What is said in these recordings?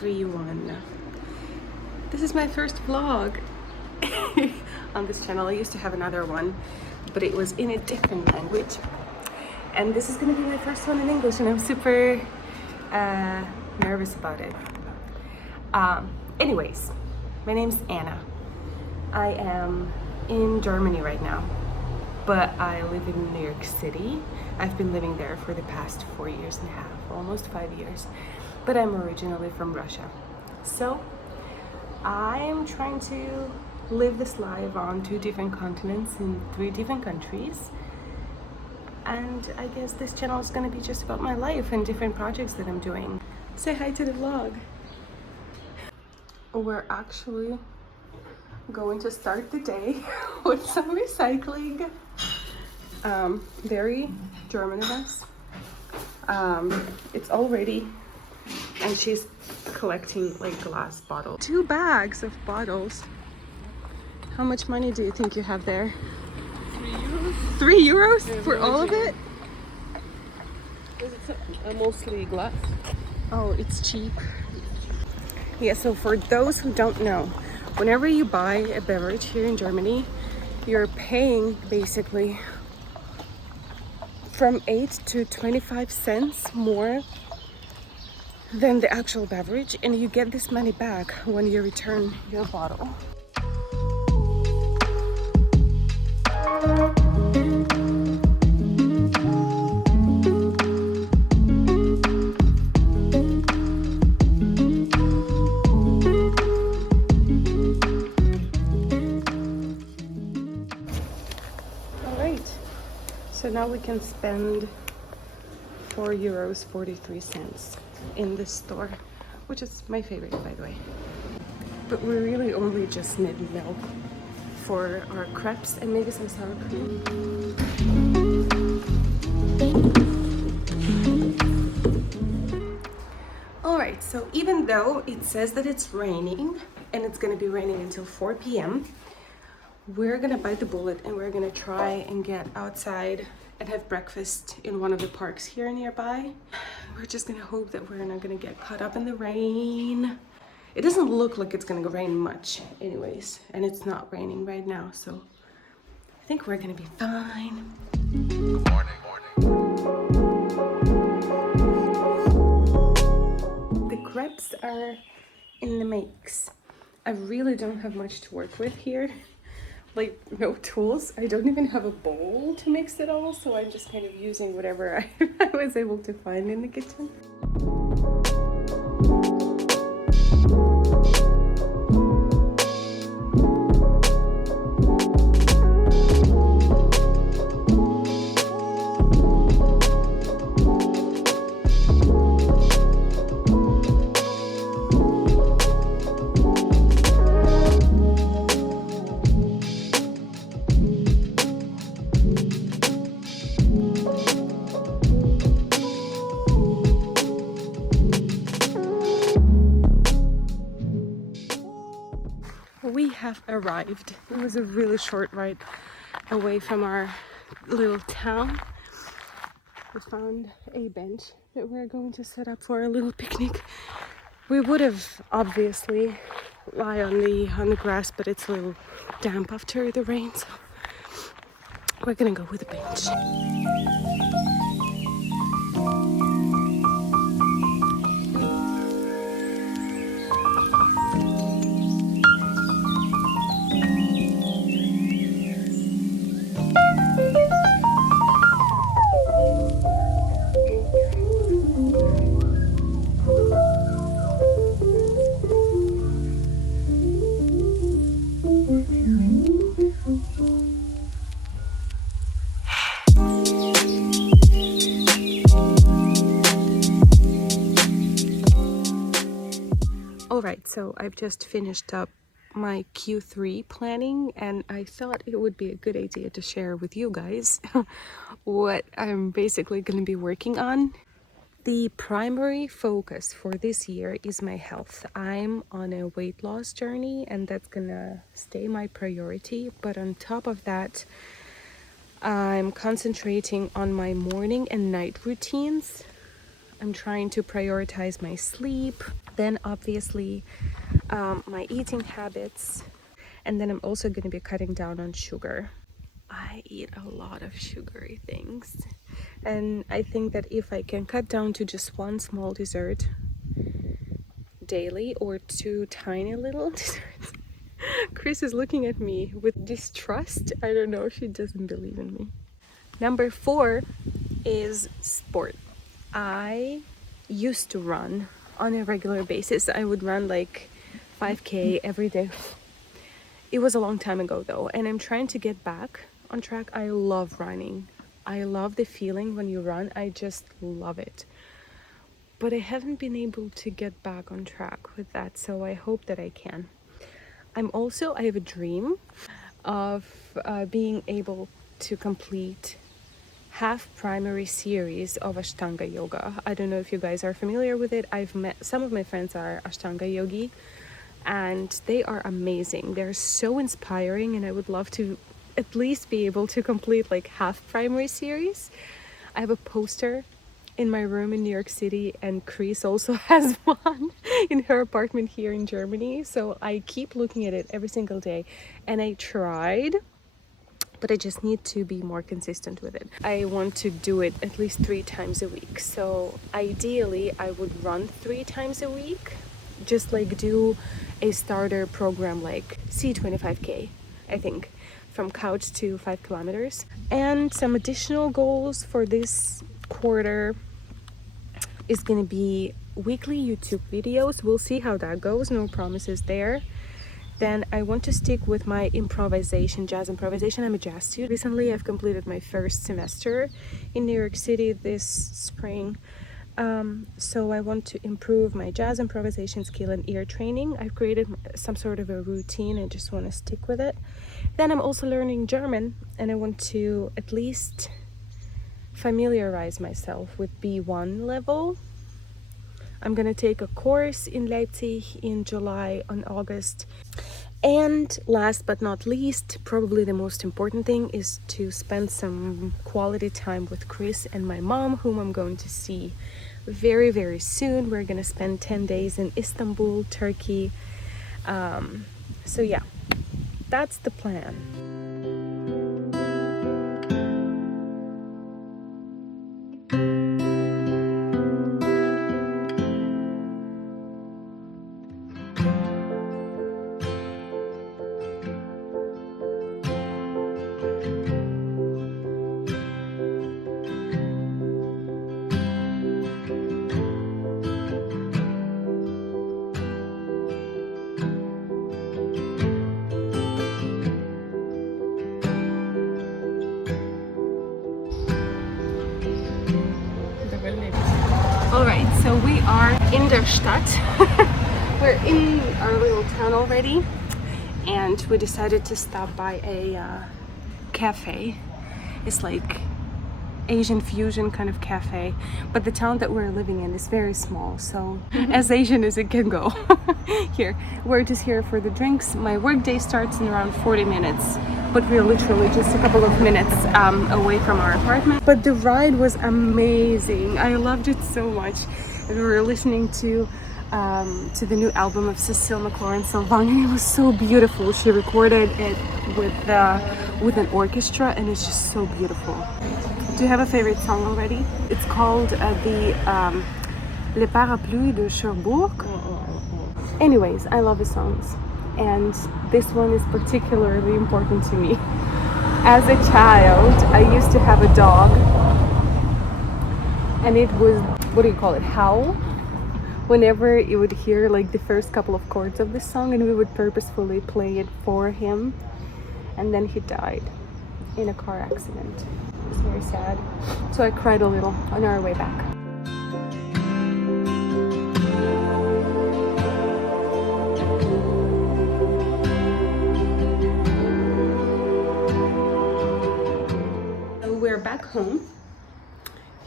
everyone. This is my first vlog on this channel. I used to have another one, but it was in a different language. And this is gonna be my first one in English, and I'm super nervous about it. Anyways, my name's Anna. I am in Germany right now, but I live in New York City. I've been living there for the past 4 years and a half, almost 5 years, but I'm originally from Russia. So I'm trying to live this life on 2 different continents in 3 different countries. And I guess this channel is gonna be just about my life and different projects that I'm doing. Say hi to the vlog. We're actually going to start the day with some recycling. Very German of us. It's all ready, and she's collecting like glass bottles. 2 bags of bottles. How much money do you think you have there? 3 euros. 3 euros Yeah, for all of it? Because it's mostly glass. Oh, it's cheap. Yeah, so for those who don't know, whenever you buy a beverage here in Germany, you're paying basically from 8 to 25 cents more than the actual beverage, and you get this money back when you return your bottle. So now we can spend 4 euros 43 cents in this store, which is my favorite, by the way. But we really only just need milk for our crepes and maybe some sour cream. Alright, so even though it says that it's raining, and it's gonna be raining until 4 p.m., we're gonna bite the bullet and we're gonna try and get outside and have breakfast in one of the parks here nearby. We're just gonna hope that we're not gonna get caught up in the rain. It doesn't look like it's gonna rain much anyways, and it's not raining right now, so I think we're gonna be fine. Good morning. The crepes are in the mix. I really don't have much to work with here. Like, no tools. I don't even have a bowl to mix it all, so I'm just kind of using whatever I was able to find in the kitchen. We have arrived. It was a really short ride away from our little town. We found a bench that we're going to set up for a little picnic. We would have obviously lie on the grass, but it's a little damp after the rain, so we're gonna go with a bench. Alright, so I've just finished up my Q3 planning, and I thought it would be a good idea to share with you guys what I'm basically going to be working on. The primary focus for this year is my health. I'm on a weight loss journey, and that's gonna stay my priority, but on top of that, I'm concentrating on my morning and night routines. I'm trying to prioritize my sleep, then obviously my eating habits, and then I'm also going to be cutting down on sugar. I eat a lot of sugary things, and I think that if I can cut down to just one small dessert daily or two tiny little desserts. Chris is looking at me with distrust. I don't know, she doesn't believe in me. Number 4 is sport. I used to run on a regular basis. I would run like 5K every day. It was a long time ago though, and I'm trying to get back on track. I love running. I love the feeling when you run. I just love it. But I haven't been able to get back on track with that, so I hope that I can. I have a dream of being able to complete half primary series of Ashtanga yoga. I don't know if you guys are familiar with it. I've met some of my friends are Ashtanga yogi, and they are amazing. They're so inspiring, and I would love to at least be able to complete like half primary series. I have a poster in my room in New York City, and Chris also has one in her apartment here in Germany. So I keep looking at it every single day, and I tried, but I just need to be more consistent with it. I want to do it at least 3 times a week. So ideally I would run 3 times a week, just like do a starter program like C25K, I think, from couch to 5 kilometers. And some additional goals for this quarter is going to be weekly YouTube videos. We'll see how that goes, no promises there. Then I want to stick with my improvisation, jazz improvisation. I'm a jazz student. Recently I've completed my first semester in New York City this spring. So I want to improve my jazz improvisation skill and ear training. I've created some sort of a routine and just want to stick with it. Then I'm also learning German, and I want to at least familiarize myself with B1 level. I'm gonna take a course in Leipzig in July and August. And last but not least, probably the most important thing is to spend some quality time with Chris and my mom, whom I'm going to see very, very soon. We're gonna spend 10 days in Istanbul, Turkey. So yeah, that's the plan. Alright, so we are in der Stadt. We're in our little town already, and we decided to stop by a cafe. It's like Asian fusion kind of cafe, but the town that we're living in is very small, so as Asian as it can go. Here, we're just here for the drinks. My work day starts in around 40 minutes, but we're literally just a couple of minutes away from our apartment. But the ride was amazing. I loved it so much. And we were listening to the new album of Cecile McLaurin-Salvant, and it was so beautiful. She recorded it with an orchestra, and it's just so beautiful. Do you have a favorite song already? It's called Les Parapluies de Cherbourg. Anyways, I love the songs, and this one is particularly important to me. As a child, I used to have a dog, and it was, what do you call it, howl, whenever you would hear like the first couple of chords of this song, and we would purposefully play it for him, and then he died in a car accident. It was very sad, so I cried a little on our way back. We're back home.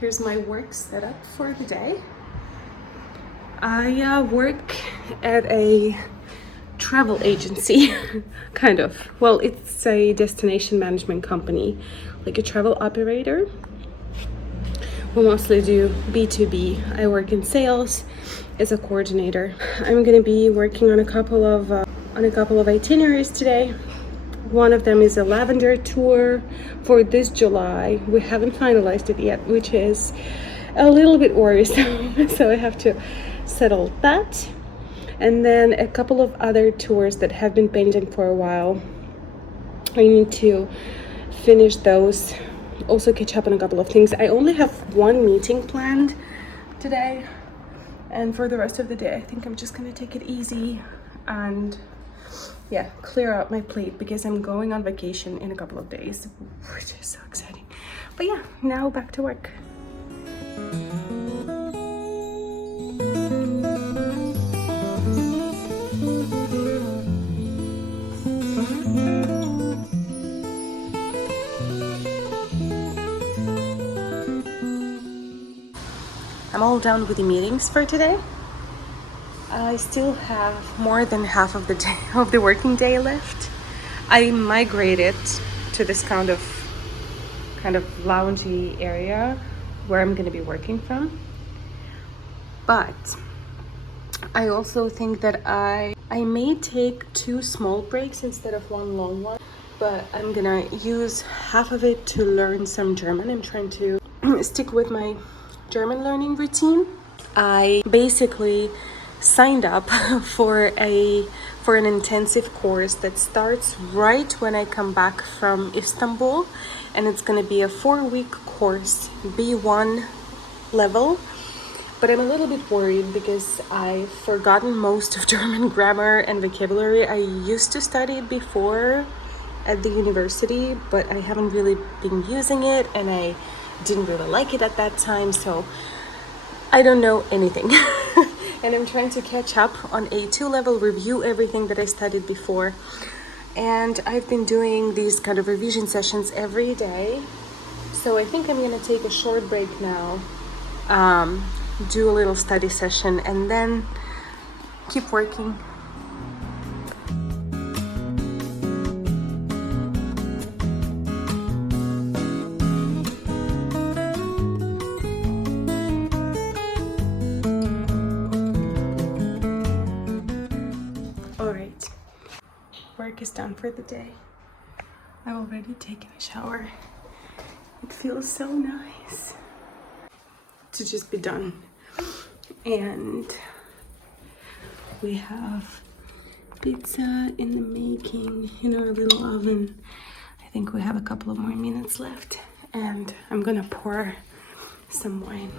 Here's my work setup for the day. I work at a travel agency, kind of. Well, it's a destination management company, like a travel operator. we mostly do B2B. I work in sales as a coordinator. I'm gonna be working on a couple of itineraries today. One of them is a lavender tour for this July. We haven't finalized it yet, which is a little bit worrisome. So I have to settle that. And then a couple of other tours that have been pending for a while. I need to finish those. Also catch up on a couple of things. I only have one meeting planned today. And for the rest of the day, I think I'm just gonna take it easy and yeah, clear out my plate because I'm going on vacation in a couple of days, which is so exciting. But yeah, now back to work. I'm all done with the meetings for today. I still have more than half of the day of the working day left. I migrated to this kind of loungy area where I'm going to be working from. But I also think that I may take 2 small breaks instead of 1 long one. But I'm gonna use half of it to learn some German. I'm trying to stick with my German learning routine. I basically signed up for an intensive course that starts right when I come back from Istanbul, and it's going to be a 4-week course, B1 level. But I'm a little bit worried because I've forgotten most of German grammar and vocabulary. I used to study it before at the university, but I haven't really been using it, and I didn't really like it at that time, so I don't know anything. And I'm trying to catch up on A2 level, review everything that I studied before. And I've been doing these kind of revision sessions every day. So I think I'm gonna take a short break now, do a little study session, and then keep working. Alright, work is done for the day. I've already taken a shower. It feels so nice to just be done. And we have pizza in the making in our little oven. I think we have a couple of more minutes left, and I'm gonna pour some wine.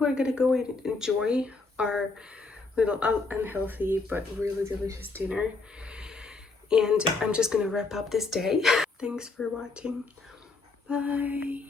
We're gonna go and enjoy our little unhealthy but really delicious dinner, and I'm just gonna wrap up this day. Thanks for watching. Bye.